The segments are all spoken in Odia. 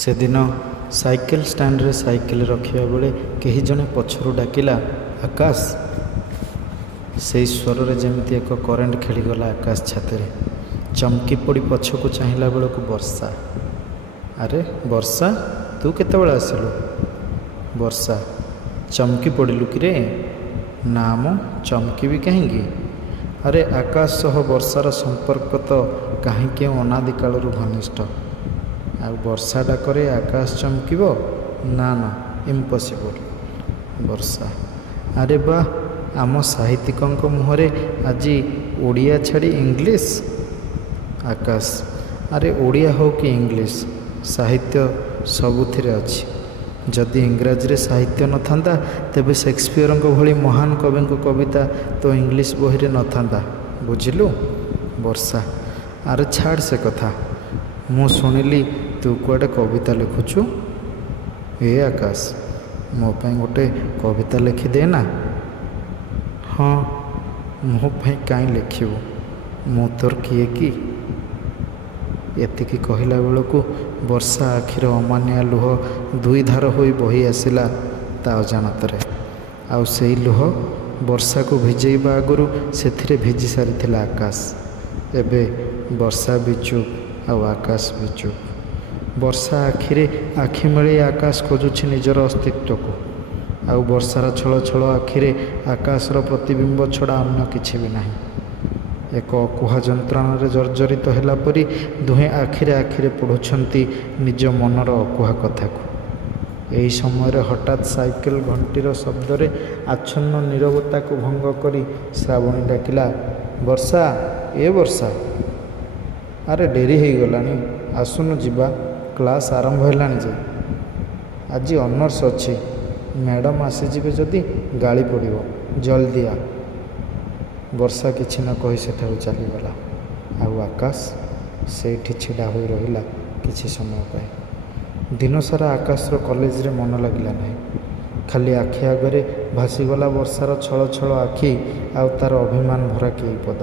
ସେଦିନ ସାଇକେଲ ଷ୍ଟାଣ୍ଡରେ ସାଇକେଲ ରଖିବା ବେଳେ କେହି ଜଣେ ପଛରୁ ଡାକିଲା, ଆକାଶ। ସେଇ ସ୍ୱରରେ ଯେମିତି ଏକ କରେଣ୍ଟ ଖେଳିଗଲା ଆକାଶ ଛାତିରେ। ଚମକି ପଡ଼ି ପଛକୁ ଚାହିଁଲା ବେଳକୁ ବର୍ଷା। ଆରେ ବର୍ଷା, ତୁ କେତେବେଳେ ଆସିଲୁ? ବର୍ଷା, ଚମକି ପଡ଼ିଲୁ କିରେ? ନା ମ, ଚମକିବି କାହିଁକି? ଆରେ ଆକାଶ ସହ ବର୍ଷାର ସମ୍ପର୍କ ତ କାହିଁ କେଉଁ ଅନାଦି କାଳରୁ ଘନିଷ୍ଠ। ଆଉ ବର୍ଷା ଡାକରେ ଆକାଶ ଚମକିବ? ନା ନା, ଇମ୍ପସିବଲ୍। ବର୍ଷା, ଆରେ ବା, ଆମ ସାହିତ୍ୟିକଙ୍କ ମୁହଁରେ ଆଜି ଓଡ଼ିଆ ଛାଡ଼ି ଇଂଲିଶ। ଆକାଶ, ଆରେ ଓଡ଼ିଆ ହେଉ କି ଇଂଲିଶ, ସାହିତ୍ୟ ସବୁଥିରେ ଅଛି। ଯଦି ଇଂରାଜୀରେ ସାହିତ୍ୟ ନଥାନ୍ତା ତେବେ ସେକ୍ସପିୟରଙ୍କ ଭଳି ମହାନ କବିଙ୍କ କବିତା ତ ଇଂଲିଶ ବହିରେ ନଥାନ୍ତା, ବୁଝିଲୁ? ବର୍ଷା, ଆରେ ଛାଡ଼ ସେ କଥା। ମୁଁ ଶୁଣିଲି ତୁ କୁଆଡ଼େ କବିତା ଲେଖୁଛୁ। ଏ ଆକାଶ, ମୋ ପାଇଁ ଗୋଟେ କବିତା ଲେଖିଦେ ନା। ହଁ, ମୋ ପାଇଁ କାହିଁ ଲେଖିବୁ, ମୁଁ ତୋର କିଏ କି? ଏତିକି କହିଲା ବେଳକୁ ବର୍ଷା ଆଖିର ଅମାନିଆ ଲୁହ ଦୁଇ ଧାର ହୋଇ ବହି ଆସିଲା ତା ଅଜାଣତରେ। ଆଉ ସେଇ ଲୁହ ବର୍ଷାକୁ ଭିଜେଇବା ଆଗରୁ ସେଥିରେ ଭିଜି ସାରିଥିଲା ଆକାଶ। ଏବେ ବର୍ଷା ବି ଚୁପ୍, ଆଉ ଆକାଶ ବି ଚୁପ୍। ବର୍ଷା ଆଖିରେ ଆଖି ମିଳେଇ ଆକାଶ ଖୋଜୁଛି ନିଜର ଅସ୍ତିତ୍ୱକୁ। ଆଉ ବର୍ଷାର ଛଳ ଛଳ ଆଖିରେ ଆକାଶର ପ୍ରତିବିମ୍ବ ଛଡ଼ା ଅନ୍ୟ କିଛି ବି ନାହିଁ। ଏକ ଅକୁହା ଯନ୍ତ୍ରଣାରେ ଜର୍ଜରିତ ହେଲା ପରି ଦୁହେଁ ଆଖିରେ ଆଖିରେ ପଢ଼ୁଛନ୍ତି ନିଜ ମନର ଅକୁହା କଥାକୁ। ଏହି ସମୟରେ ହଠାତ୍ ସାଇକେଲ ଘଣ୍ଟିର ଶବ୍ଦରେ ଆଚ୍ଛନ୍ନ ନୀରବତାକୁ ଭଙ୍ଗ କରି ଶ୍ରାବଣୀ ଡାକିଲା, ବର୍ଷା, ଏ ବର୍ଷା। ଆରେ ଡେରି ହେଇଗଲାଣି, ଆସୁନୁ ଯିବା, କ୍ଲାସ୍ ଆରମ୍ଭ ହେଲାଣି ଯେ। ଆଜି ଅନର୍ସ ଅଛି, ମ୍ୟାଡ଼ାମ୍ ଆସିଯିବେ ଯଦି ଗାଳି ପଡ଼ିବ, ଜଲ୍ଦି ଆ। ବର୍ଷା କିଛି ନ କହି ସେଠାରୁ ଚାଲିଗଲା। ଆଉ ଆକାଶ ସେଇଠି ଛିଡ଼ା ହୋଇ ରହିଲା କିଛି ସମୟ ପାଇଁ। ଦିନସାରା ଆକାଶର କଲେଜରେ ମନ ଲାଗିଲା ନାହିଁ। ଖାଲି ଆଖି ଆଗରେ ଭାସିଗଲା ବର୍ଷାର ଛଳ ଛଳ ଆଖି ଆଉ ତା'ର ଅଭିମାନ ଭରା କେଇ ପଦ।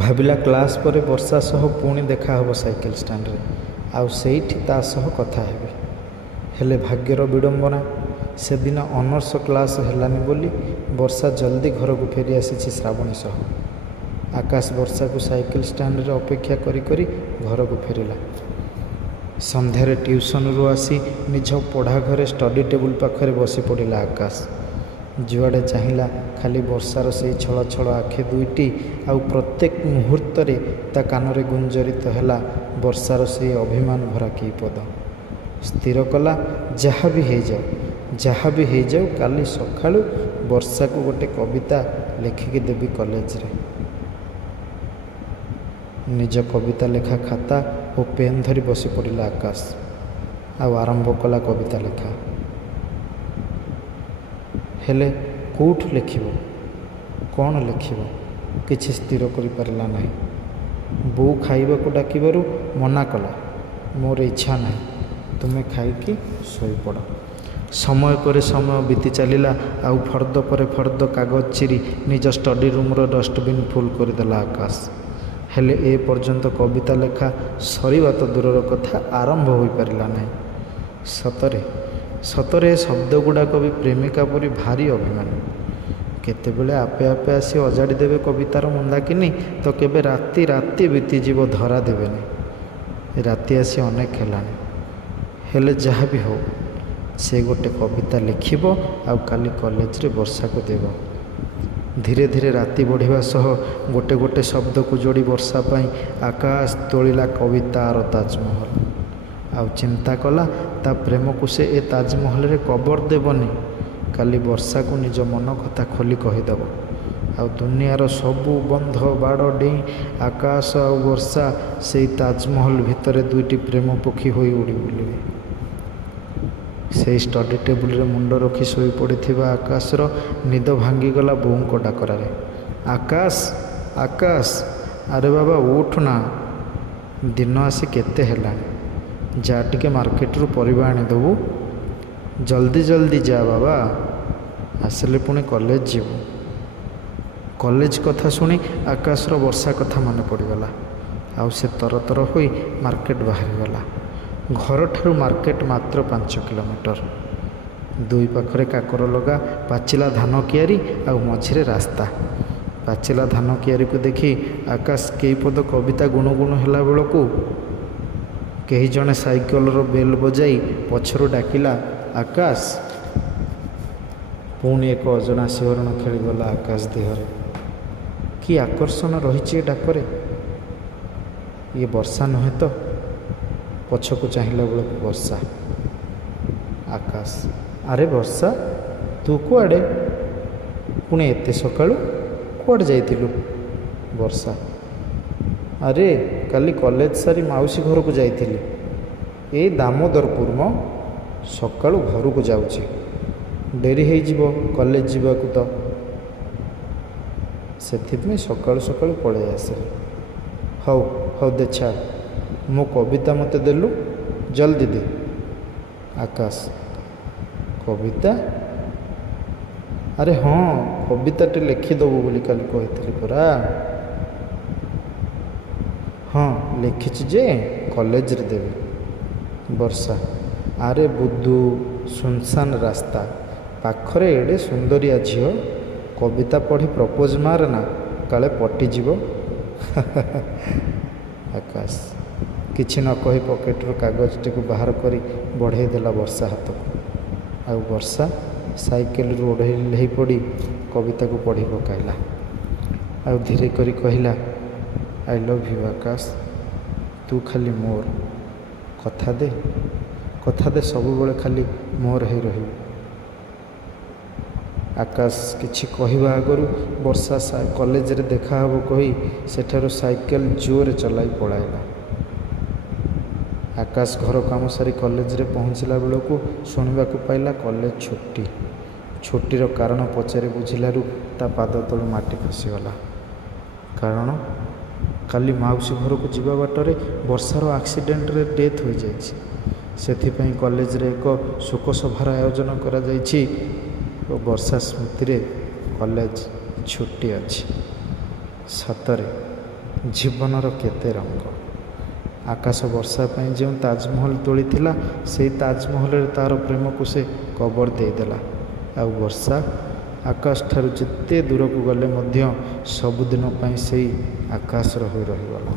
ଭାବିଲା କ୍ଲାସ୍ ପରେ ବର୍ଷା ସହ ପୁଣି ଦେଖା ହେବ ସାଇକେଲ ଷ୍ଟାଣ୍ଡରେ, ଆଉ ସେଇଠି ତା ସହ କଥା ହେବି। ହେଲେ ଭାଗ୍ୟର ବିଡ଼ମ୍ବନା, ସେଦିନ ଅନର୍ସ କ୍ଲାସ୍ ହେଲାନି ବୋଲି ବର୍ଷା ଜଲ୍ଦି ଘରକୁ ଫେରି ଆସିଛି ଶ୍ରାବଣୀ ସହ। ଆକାଶ ବର୍ଷାକୁ ସାଇକେଲ ଷ୍ଟାଣ୍ଡରେ ଅପେକ୍ଷା କରି କରି ଘରକୁ ଫେରିଲା। ସନ୍ଧ୍ୟାରେ ଟ୍ୟୁସନରୁ ଆସି ନିଜ ପଢ଼ା ଘରେ ଷ୍ଟଡି ଟେବୁଲ ପାଖରେ ବସି ପଡ଼ିଲା ଆକାଶ। ଯୁଆଡ଼େ ଚାହିଁଲା ଖାଲି ବର୍ଷାର ସେଇ ଛଳ ଛଳ ଆଖି ଦୁଇଟି, ଆଉ ପ୍ରତ୍ୟେକ ମୁହୂର୍ତ୍ତରେ ତା କାନରେ ଗୁଞ୍ଜରିତ ହେଲା ବର୍ଷାର ସେଇ ଅଭିମାନ ଭରା କେଇ ପଦ। ସ୍ଥିର କଲା, ଯାହା ବି ହେଇଯାଉ କାଲି ସକାଳୁ ବର୍ଷାକୁ ଗୋଟେ କବିତା ଲେଖିକି ଦେବି କଲେଜରେ। ନିଜ କବିତା ଲେଖା ଖାତା ଓ ପେନ୍ ଧରି ବସି ପଡ଼ିଲା ଆକାଶ, ଆଉ ଆରମ୍ଭ କଲା କବିତା ଲେଖା। ହେଲେ କେଉଁଠୁ ଲେଖିବ, କ'ଣ ଲେଖିବ, କିଛି ସ୍ଥିର କରିପାରିଲା ନାହିଁ। ବୋଉ ଖାଇବାକୁ ଡାକିବାରୁ ମନା କଲା, ମୋର ଇଚ୍ଛା ନାହିଁ, ତୁମେ ଖାଇକି ଶୋଇପଡ଼। ସମୟ ପରେ ସମୟ ବିତି ଚାଲିଲା, ଆଉ ଫର୍ଦ୍ଦ ପରେ ଫର୍ଦ୍ଦ କାଗଜ ଚିରି ନିଜ ଷ୍ଟଡି ରୁମ୍ର ଡଷ୍ଟବିନ୍ ଫୁଲ୍ କରିଦେଲା ଆକାଶ। ହେଲେ ଏ ପର୍ଯ୍ୟନ୍ତ କବିତା ଲେଖା ସରିବା ତ ଦୂରର କଥା, ଆରମ୍ଭ ହୋଇପାରିଲା ନାହିଁ। ସତରେ ଏ ଶବ୍ଦଗୁଡ଼ାକ ବି ପ୍ରେମିକା ପରି ଭାରି ଅଭିମାନୀ। କେତେବେଳେ ଆପେ ଆପେ ଆସି ଅଜାଡ଼ି ଦେବେ କବିତାର ମନ୍ଦାକିନୀ, ତ କେବେ ରାତି ରାତି ବିତିଯିବ ଧରା ଦେବେନି। ରାତି ଆସି ଅନେକ ହେଲାଣି। ହେଲେ ଯାହା ବି ହଉ, ସେ ଗୋଟେ କବିତା ଲେଖିବ ଆଉ କାଲି କଲେଜରେ ବର୍ଷାକୁ ଦେବ। ଧୀରେ ଧୀରେ ରାତି ବଢ଼ିବା ସହ ଗୋଟେ ଗୋଟେ ଶବ୍ଦକୁ ଯୋଡ଼ି ବର୍ଷା ପାଇଁ ଆକାଶ ତୋଳିଲା କବିତାର ତାଜମହଲ। ଆଉ ଚିନ୍ତା କଲା ତା ପ୍ରେମକୁ ସେ ଏ ତାଜମହଲରେ କବର ଦେବନି। କାଲି ବର୍ଷାକୁ ନିଜ ମନ କଥା ଖୋଲି କହିଦେବ। ଆଉ ଦୁନିଆର ସବୁ ବନ୍ଧ ବାଡ଼ ଡେଇଁ ଆକାଶ ଆଉ ବର୍ଷା ସେଇ ତାଜମହଲ ଭିତରେ ଦୁଇଟି ପ୍ରେମ ପକ୍ଷୀ ହୋଇ ଉଡ଼ି ବୁଲିବେ। ସେଇ ଷ୍ଟଡି ଟେବୁଲରେ ମୁଣ୍ଡ ରଖି ଶୋଇପଡ଼ିଥିବା ଆକାଶର ନିଦ ଭାଙ୍ଗିଗଲା ବୋଉଙ୍କ ଡାକରାରେ। ଆକାଶ, ଆକାଶ, ଆରେ ବାବା ଉଠ ନା, ଦିନ ଆସି କେତେ ହେଲାଣି, ଯା ଟିକେ ମାର୍କେଟରୁ ପରିବା ଆଣିଦେବୁ। ଜଲ୍ଦି ଜଲ୍ଦି ଯା ବାବା, ଆସିଲେ ପୁଣି କଲେଜ ଯିବୁ। କଲେଜ କଥା ଶୁଣି ଆକାଶର ବର୍ଷା କଥା ମନେ ପଡ଼ିଗଲା। ଆଉ ସେ ତରତର ହୋଇ ମାର୍କେଟ ବାହାରିଗଲା। ଘରଠାରୁ ମାର୍କେଟ ମାତ୍ର 5 କିଲୋମିଟର। ଦୁଇ ପାଖରେ କାକର ଲଗା ପାଚିଲା ଧାନ କିଆରି ଆଉ ମଝିରେ ରାସ୍ତା। ପାଚିଲା ଧାନ କିଆରିକୁ ଦେଖି ଆକାଶ କେଇପଦ କବିତା ଗୁଣୁଗୁଣୁ ହେଲା ବେଳକୁ କେହି ଜଣେ ସାଇକେଲର ବେଲ୍ ବଜାଇ ପଛରୁ ଡାକିଲା, ଆକାଶ। ପୁଣି ଏକ ଅଜଣା ଶିହରଣ ଖେଳିଗଲା ଆକାଶ ଦେହରେ। କି ଆକର୍ଷଣ ରହିଛି ଏ ଡାକରେ। ଇଏ ବର୍ଷା ନୁହେଁ ତ? ପଛକୁ ଚାହିଁଲା ବେଳକୁ ବର୍ଷା। ଆକାଶ, ଆରେ ବର୍ଷା, ତୁ କୁଆଡ଼େ? ପୁଣି ଏତେ ସକାଳୁ କୁଆଡ଼େ ଯାଇଥିଲୁ? ବର୍ଷା, ଆରେ କାଲି କଲେଜ ସାରି ମାଉସୀ ଘରକୁ ଯାଇଥିଲି। ଏଇ ଦାମୋଦରପୁର ମ। ସକାଳୁ ଘରକୁ ଯାଉଛି, ଡେରି ହେଇଯିବ କଲେଜ ଯିବାକୁ ତ, ସେଥିପାଇଁ ସକାଳୁ ସକାଳୁ ପଳେଇ ଆସିଲି। ହଉ ହଉ ଦେ ଛାଡ଼, ମୋ କବିତା ମୋତେ ଦେଲୁ, ଜଲ୍ଦି ଦେ। ଆକାଶ, କବିତା? ଆରେ ହଁ, କବିତାଟେ ଲେଖିଦେବୁ ବୋଲି କାଲି କହିଥିଲି ପରା। ହଁ ଲେଖିଛି ଯେ କଲେଜରେ ଦେବି। ବର୍ଷା, ଆରେ ବୁଧୁ, ସୁନସାନ ରାସ୍ତା, ପାଖରେ ଏଡ଼େ ସୁନ୍ଦରିଆ ଝିଅ, କବିତା ପଢ଼ି ପ୍ରପୋଜ ମାର ନା, କାଳେ ପଟିଯିବ। ଆକାଶ କିଛି ନ କହି ପକେଟରୁ କାଗଜଟିକୁ ବାହାର କରି ବଢ଼େଇ ଦେଲା ବର୍ଷା ହାତକୁ। ଆଉ ବର୍ଷା ସାଇକେଲରୁ ଓହ୍ଲେଇ ପଡ଼ି କବିତାକୁ ପଢ଼ି ପକାଇଲା। ଆଉ ଧୀରେ କରି କହିଲା, ଆଇ ଲଭ୍ ୟୁ ଆକାଶ, ତୁ ଖାଲି ମୋର। କଥା ଦେ ସବୁବେଳେ ଖାଲି ମୋର ହେଇ ରହିବୁ। ଆକାଶ କିଛି କହିବା ଆଗରୁ ବର୍ଷା କଲେଜରେ ଦେଖାହେବ କହି ସେଠାରୁ ସାଇକେଲ ଜୋରରେ ଚଲାଇ ପଳାଇଲା। ଆକାଶ ଘର କାମ ସାରି କଲେଜରେ ପହଞ୍ଚିଲା ବେଳକୁ ଶୁଣିବାକୁ ପାଇଲା କଲେଜ ଛୁଟି। ଛୁଟିର କାରଣ ପଚାରି ବୁଝିଲାରୁ ତା ପାଦ ତଳୁ ମାଟି ଖସିଗଲା। କାରଣ କାଲି ମାଉସୀ ଘରକୁ ଯିବା ବାଟରେ ବର୍ଷାର ଆକ୍ସିଡେଣ୍ଟରେ ଡେଥ୍ ହୋଇଯାଇଛି। ସେଥିପାଇଁ କଲେଜରେ ଏକ ଶୋକସଭାର ଆୟୋଜନ କରାଯାଇଛି ଓ ବର୍ଷା ସ୍ମୃତିରେ କଲେଜ ଛୁଟି ଅଛି। ସତରେ ଜୀବନର କେତେ ରଙ୍ଗ। ଆକାଶ ବର୍ଷା ପାଇଁ ଯେଉଁ ତାଜମହଲ ତୋଳିଥିଲା, ସେଇ ତାଜମହଲରେ ତା'ର ପ୍ରେମକୁ ସେ କବର ଦେଇଦେଲା। ଆଉ ବର୍ଷା ଆକାଶଠାରୁ ଯେତେ ଦୂରକୁ ଗଲେ ମଧ୍ୟ ସବୁଦିନ ପାଇଁ ସେଇ ଆକାଶର ହୋଇ ରହିଗଲା।